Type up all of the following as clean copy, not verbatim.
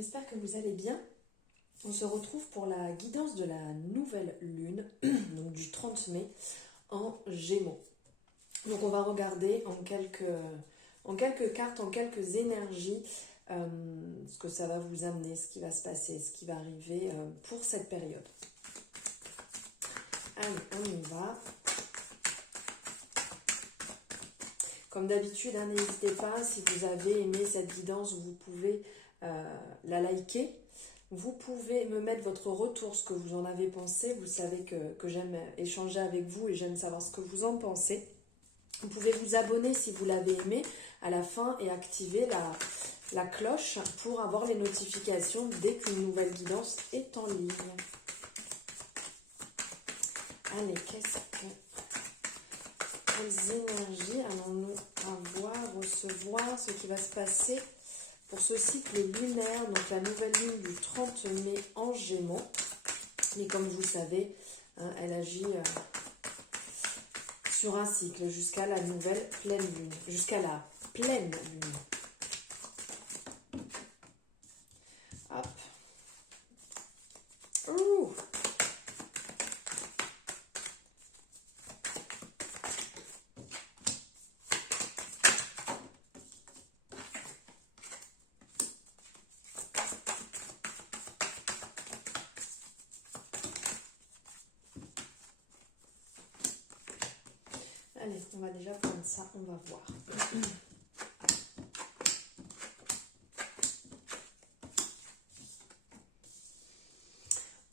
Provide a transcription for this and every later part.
j'espère que vous allez bien. On se retrouve pour la guidance de la nouvelle lune, donc du 30 mai, en Gémeaux. Donc on va regarder en quelques cartes, en quelques énergies, ce que ça va vous amener, ce qui va se passer, ce qui va arriver pour cette période. Allez, on y va. Comme d'habitude, n'hésitez pas, si vous avez aimé cette guidance, vous pouvez la liker. Vous pouvez me mettre votre retour, ce que vous en avez pensé. Vous savez que j'aime échanger avec vous et j'aime savoir ce que vous en pensez. Vous pouvez vous abonner si vous l'avez aimé à la fin et activer la cloche pour avoir les notifications dès qu'une nouvelle guidance est en ligne. Allez, quelles énergies allons-nous avoir, recevoir, ce qui va se passer pour ce cycle lunaire, donc la nouvelle lune du 30 mai en Gémeaux. Et comme vous savez, elle agit sur un cycle jusqu'à la nouvelle pleine lune, jusqu'à la pleine lune. Hop. Ouh. Allez, on va déjà prendre ça, on va voir.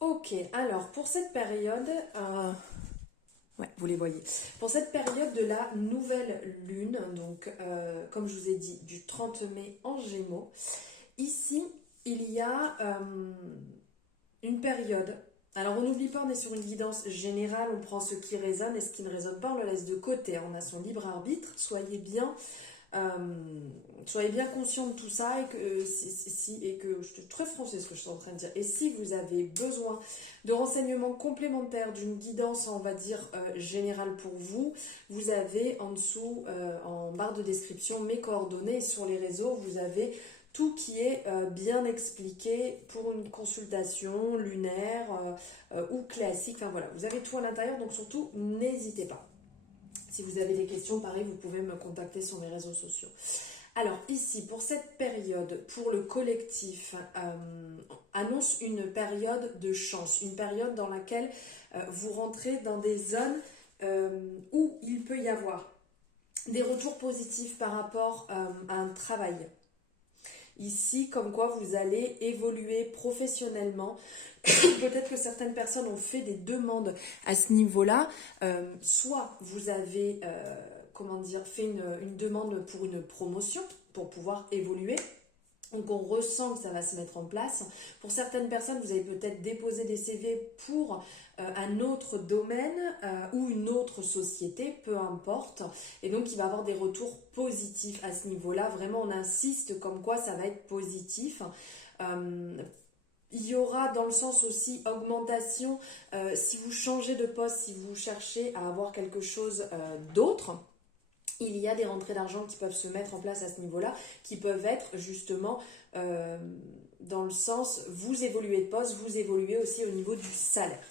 Ok, alors pour cette période, ouais, vous les voyez, pour cette période de la nouvelle lune, donc comme je vous ai dit, du 30 mai en Gémeaux, ici, il y a une période. Alors on n'oublie pas, on est sur une guidance générale, on prend ce qui résonne et ce qui ne résonne pas, on le laisse de côté. On a son libre arbitre, soyez bien conscient de tout ça et que je suis très français ce que je suis en train de dire. Et si vous avez besoin de renseignements complémentaires, d'une guidance, on va dire générale pour vous, vous avez en dessous, en barre de description, mes coordonnées. Sur les réseaux, vous avez tout qui est bien expliqué pour une consultation lunaire ou classique. Enfin voilà, vous avez tout à l'intérieur, donc surtout n'hésitez pas. Si vous avez des questions, pareil, vous pouvez me contacter sur mes réseaux sociaux. Alors ici, pour cette période, pour le collectif, annonce une période de chance, une période dans laquelle vous rentrez dans des zones où il peut y avoir des retours positifs par rapport à un travail. Ici, comme quoi vous allez évoluer professionnellement. Peut-être que certaines personnes ont fait des demandes à ce niveau-là. Soit vous avez fait une demande pour une promotion, pour pouvoir évoluer. Donc on ressent que ça va se mettre en place. Pour certaines personnes, vous avez peut-être déposé des CV pour un autre domaine ou une autre société, peu importe. Et donc il va y avoir des retours positifs à ce niveau-là. Vraiment, on insiste comme quoi ça va être positif. Il y aura dans le sens aussi augmentation si vous changez de poste, si vous cherchez à avoir quelque chose d'autre. Il y a des rentrées d'argent qui peuvent se mettre en place à ce niveau-là, qui peuvent être justement dans le sens, vous évoluez de poste, vous évoluez aussi au niveau du salaire.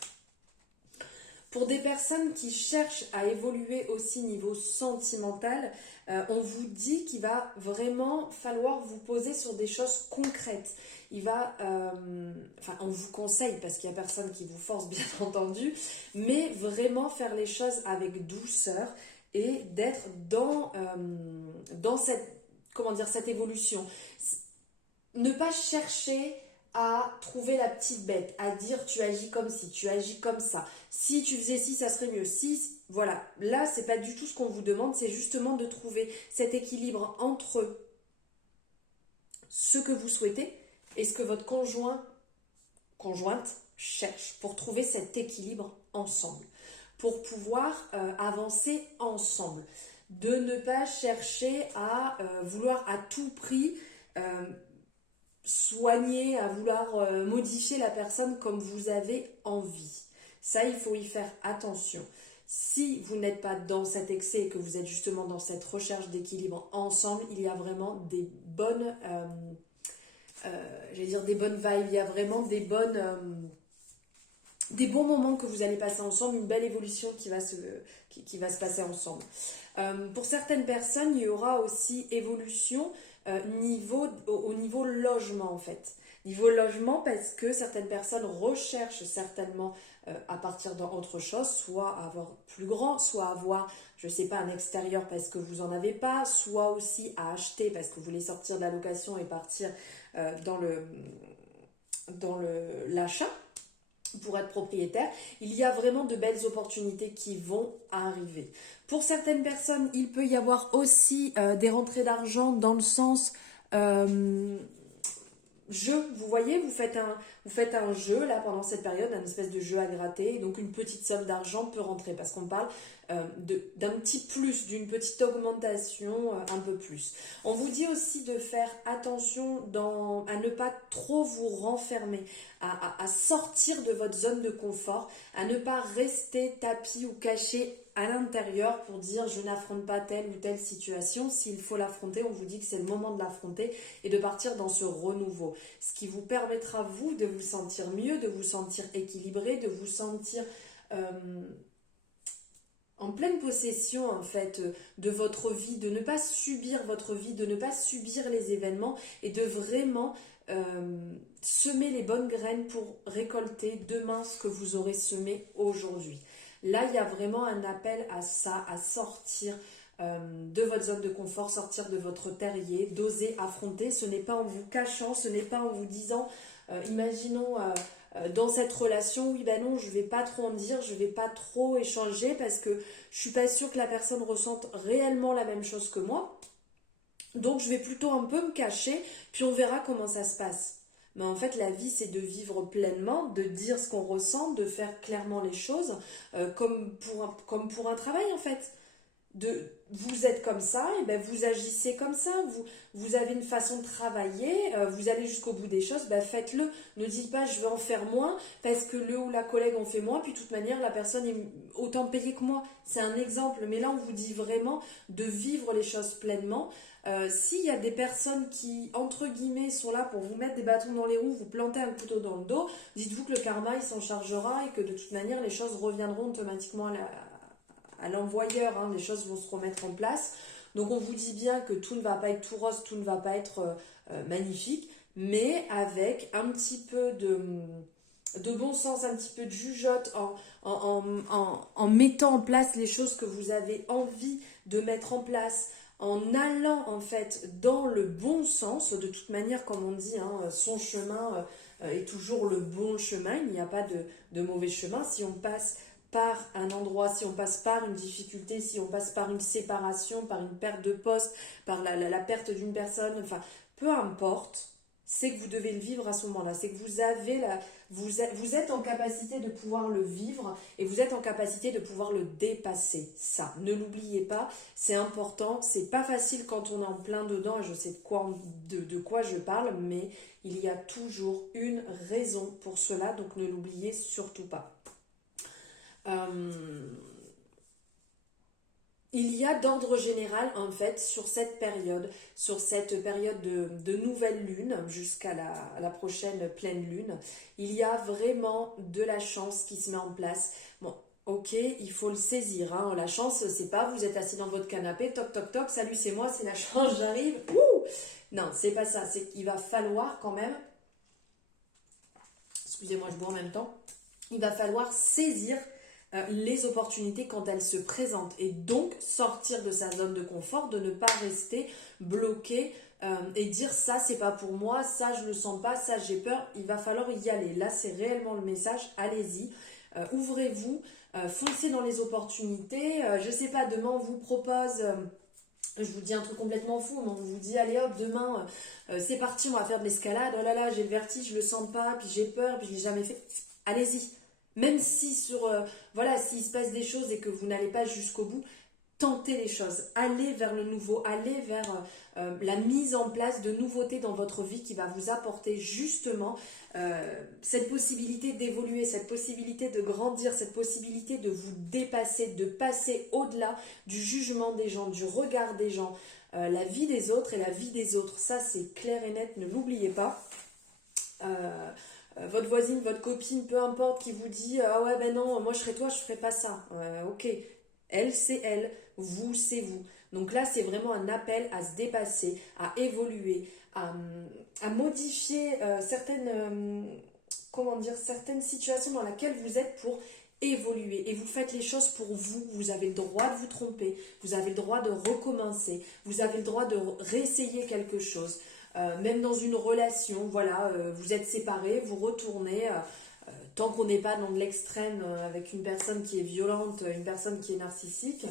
Pour des personnes qui cherchent à évoluer aussi niveau sentimental, on vous dit qu'il va vraiment falloir vous poser sur des choses concrètes. On vous conseille, parce qu'il n'y a personne qui vous force bien entendu, mais vraiment faire les choses avec douceur et d'être dans cette évolution. Ne pas chercher à trouver la petite bête, à dire tu agis comme ci, tu agis comme ça. Si tu faisais ci, ça serait mieux. Si, voilà. Là, c'est pas du tout ce qu'on vous demande, c'est justement de trouver cet équilibre entre ce que vous souhaitez et ce que votre conjointe cherche pour trouver cet équilibre ensemble, pour pouvoir avancer ensemble. De ne pas chercher à vouloir à tout prix soigner, à vouloir modifier la personne comme vous avez envie. Ça, il faut y faire attention. Si vous n'êtes pas dans cet excès et que vous êtes justement dans cette recherche d'équilibre ensemble, il y a vraiment des bonnes j'allais dire des bonnes vibes, il y a vraiment des bons moments que vous allez passer ensemble, une belle évolution qui va se passer ensemble. Pour certaines personnes, il y aura aussi évolution au niveau logement en fait. Niveau logement parce que certaines personnes recherchent certainement à partir d'autre chose, soit avoir plus grand, soit avoir, je sais pas, un extérieur parce que vous en avez pas, soit aussi à acheter parce que vous voulez sortir de la location et partir dans l'achat pour être propriétaire. Il y a vraiment de belles opportunités qui vont arriver. Pour certaines personnes, il peut y avoir aussi des rentrées d'argent dans le sens jeu. Vous voyez, vous faites un jeu là pendant cette période, un espèce de jeu à gratter, et donc une petite somme d'argent peut rentrer parce qu'on parle d'un petit plus, d'une petite augmentation un peu plus. On vous dit aussi de faire attention à ne pas trop vous renfermer, à sortir de votre zone de confort, à ne pas rester tapis ou caché à l'intérieur pour dire je n'affronte pas telle ou telle situation. S'il faut l'affronter, on vous dit que c'est le moment de l'affronter et de partir dans ce renouveau. Ce qui vous permettra, vous, de vous sentir mieux, de vous sentir équilibré, de vous sentir en pleine possession en fait de votre vie, de ne pas subir votre vie, de ne pas subir les événements et de vraiment semer les bonnes graines pour récolter demain ce que vous aurez semé aujourd'hui. Là, il y a vraiment un appel à ça, à sortir de votre zone de confort, sortir de votre terrier, d'oser affronter. Ce n'est pas en vous cachant, ce n'est pas en vous disant, imaginons dans cette relation, oui ben non, je vais pas trop en dire, je vais pas trop échanger parce que je suis pas sûre que la personne ressente réellement la même chose que moi. Donc je vais plutôt un peu me cacher, puis on verra comment ça se passe. Mais en fait, la vie, c'est de vivre pleinement, de dire ce qu'on ressent, de faire clairement les choses, comme pour un travail en fait. Vous êtes comme ça, et ben vous agissez comme ça, vous avez une façon de travailler, vous allez jusqu'au bout des choses, ben faites-le. Ne dites pas je vais en faire moins parce que le ou la collègue en fait moins, puis de toute manière la personne est autant payée que moi. C'est un exemple, mais là on vous dit vraiment de vivre les choses pleinement. S'il y a des personnes qui, entre guillemets, sont là pour vous mettre des bâtons dans les roues, vous planter un couteau dans le dos, dites-vous que le karma il s'en chargera et que de toute manière les choses reviendront automatiquement à l'envoyeur, hein, les choses vont se remettre en place. Donc on vous dit bien que tout ne va pas être tout rose, tout ne va pas être magnifique, mais avec un petit peu de bon sens, un petit peu de jugeote en mettant en place les choses que vous avez envie de mettre en place, en allant en fait dans le bon sens. De toute manière, comme on dit, hein, son chemin est toujours le bon chemin, il n'y a pas de mauvais chemin. Si on passe par un endroit, si on passe par une difficulté, si on passe par une séparation, par une perte de poste, par la perte d'une personne, enfin, peu importe, c'est que vous devez le vivre à ce moment-là. C'est que vous êtes en capacité de pouvoir le vivre et vous êtes en capacité de pouvoir le dépasser. Ça, ne l'oubliez pas, c'est important. C'est pas facile quand on est en plein dedans et je sais de quoi je parle, mais il y a toujours une raison pour cela, donc ne l'oubliez surtout pas. Il y a d'ordre général en fait sur cette période de nouvelle lune jusqu'à la prochaine pleine lune, il y a vraiment de la chance qui se met en place. Bon, ok, il faut le saisir, hein. La chance, c'est pas vous êtes assis dans votre canapé, toc toc toc, salut c'est moi, c'est la chance, j'arrive. Ouh, non, c'est pas ça, c'est qu'il va falloir quand même, excusez-moi je bois en même temps, il va falloir saisir les opportunités quand elles se présentent et donc sortir de sa zone de confort, de ne pas rester bloqué et dire ça c'est pas pour moi, ça je le sens pas, ça j'ai peur. Il va falloir y aller. Là c'est réellement le message, allez-y, ouvrez-vous, foncez dans les opportunités. Je sais pas, demain on vous propose je vous dis un truc complètement fou, mais on vous dit allez hop demain c'est parti, on va faire de l'escalade, oh là là j'ai le vertige, je le sens pas, puis j'ai peur, puis je l'ai jamais fait, allez-y. Même si s'il se passe des choses et que vous n'allez pas jusqu'au bout, tentez les choses. Allez vers le nouveau, allez vers la mise en place de nouveautés dans votre vie qui va vous apporter justement cette possibilité d'évoluer, cette possibilité de grandir, cette possibilité de vous dépasser, de passer au-delà du jugement des gens, du regard des gens. la vie des autres et la vie des autres. Ça, c'est clair et net, ne l'oubliez pas. Votre voisine, votre copine, peu importe, qui vous dit ah ouais ben non, moi je serais toi, je ferais pas ça. Ok, elle c'est elle, vous c'est vous. Donc là c'est vraiment un appel à se dépasser, à évoluer, à modifier certaines situations dans lesquelles vous êtes pour évoluer. Et vous faites les choses pour vous. Vous avez le droit de vous tromper, vous avez le droit de recommencer, vous avez le droit de réessayer quelque chose. Même dans une relation, voilà, vous êtes séparés, vous retournez, tant qu'on n'est pas dans de l'extrême avec une personne qui est violente, une personne qui est narcissique,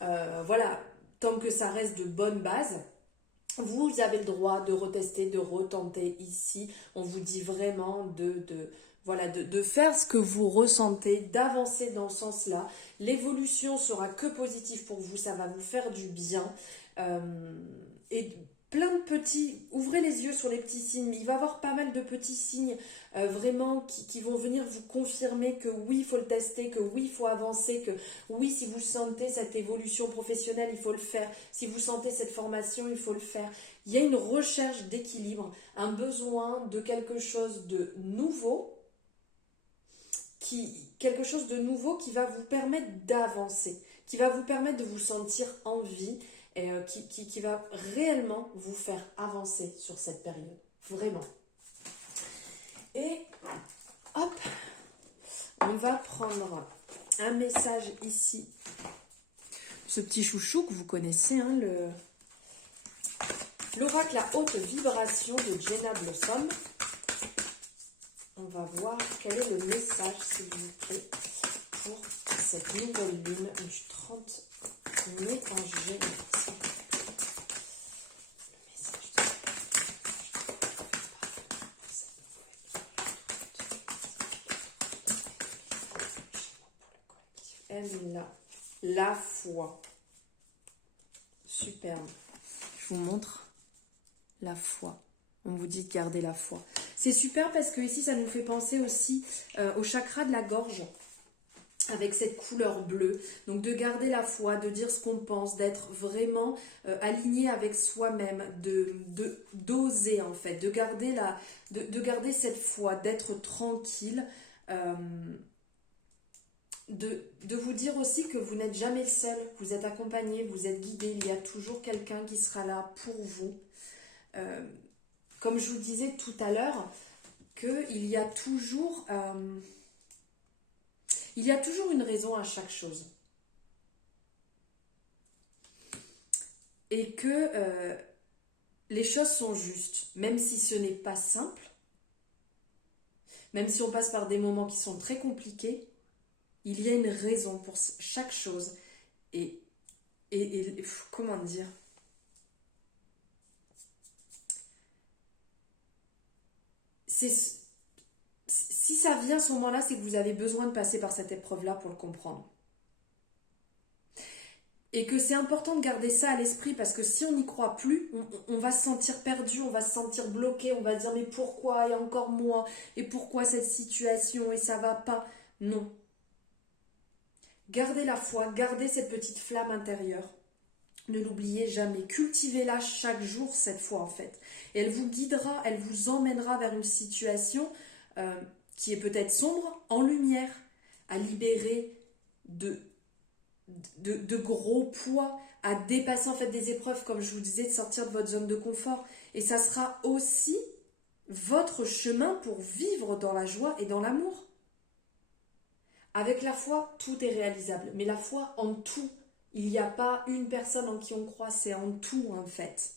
voilà, tant que ça reste de bonnes bases, vous avez le droit de retester, de retenter ici. On vous dit vraiment de faire ce que vous ressentez, d'avancer dans ce sens-là. L'évolution sera que positive pour vous, ça va vous faire du bien. Et plein de petits, ouvrez les yeux sur les petits signes, il va y avoir pas mal de petits signes vraiment qui vont venir vous confirmer que oui, il faut le tester, que oui, il faut avancer, que oui, si vous sentez cette évolution professionnelle, il faut le faire, si vous sentez cette formation, il faut le faire. Il y a une recherche d'équilibre, un besoin de quelque chose de nouveau, quelque chose de nouveau qui va vous permettre d'avancer, qui va vous permettre de vous sentir en vie, et qui va réellement vous faire avancer sur cette période. Vraiment. Et hop, on va prendre un message ici. Ce petit chouchou que vous connaissez, hein, l'oracle à haute vibration de Jenna Blossom. On va voir quel est le message, s'il vous plaît, pour cette nouvelle lune du 30 mai en Gémeaux. La foi. Superbe. Je vous montre la foi. On vous dit de garder la foi. C'est super parce que ici, ça nous fait penser aussi au chakra de la gorge avec cette couleur bleue. Donc de garder la foi, de dire ce qu'on pense, d'être vraiment aligné avec soi-même, d'oser en fait, de garder cette foi, d'être tranquille. De vous dire aussi que vous n'êtes jamais le seul, vous êtes accompagné, vous êtes guidé, il y a toujours quelqu'un qui sera là pour vous. Comme je vous disais tout à l'heure, qu'il y a toujours une raison à chaque chose. Et que les choses sont justes, même si ce n'est pas simple, même si on passe par des moments qui sont très compliqués, il y a une raison pour chaque chose. Et comment dire ? Si ça vient à ce moment-là, c'est que vous avez besoin de passer par cette épreuve-là pour le comprendre. Et que c'est important de garder ça à l'esprit parce que si on n'y croit plus, on va se sentir perdu, on va se sentir bloqué, on va dire mais pourquoi et encore moi et pourquoi cette situation et ça va pas. Non. Gardez la foi, gardez cette petite flamme intérieure. Ne l'oubliez jamais. Cultivez-la chaque jour, cette foi en fait. Et elle vous guidera, elle vous emmènera vers une situation qui est peut-être sombre, en lumière, à libérer de gros poids, à dépasser en fait des épreuves, comme je vous disais, de sortir de votre zone de confort. Et ça sera aussi votre chemin pour vivre dans la joie et dans l'amour. Avec la foi, tout est réalisable. Mais la foi en tout. Il n'y a pas une personne en qui on croit, c'est en tout en fait.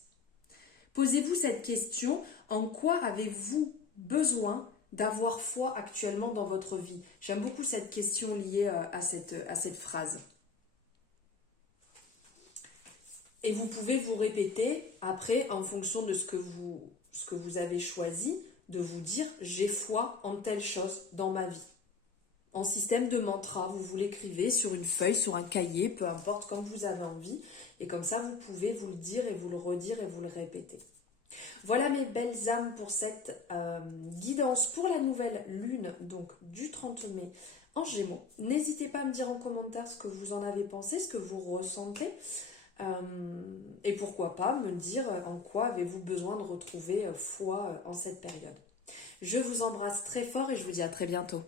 Posez-vous cette question, en quoi avez-vous besoin d'avoir foi actuellement dans votre vie? J'aime beaucoup cette question liée à cette phrase. Et vous pouvez vous répéter après en fonction de ce que vous avez choisi, de vous dire j'ai foi en telle chose dans ma vie. En système de mantra, vous l'écrivez sur une feuille, sur un cahier, peu importe, comme vous avez envie. Et comme ça, vous pouvez vous le dire et vous le redire et vous le répéter. Voilà mes belles âmes pour cette guidance pour la nouvelle lune, donc du 30 mai en Gémeaux. N'hésitez pas à me dire en commentaire ce que vous en avez pensé, ce que vous ressentez. Et pourquoi pas me dire en quoi avez-vous besoin de retrouver foi en cette période. Je vous embrasse très fort et je vous dis à très bientôt.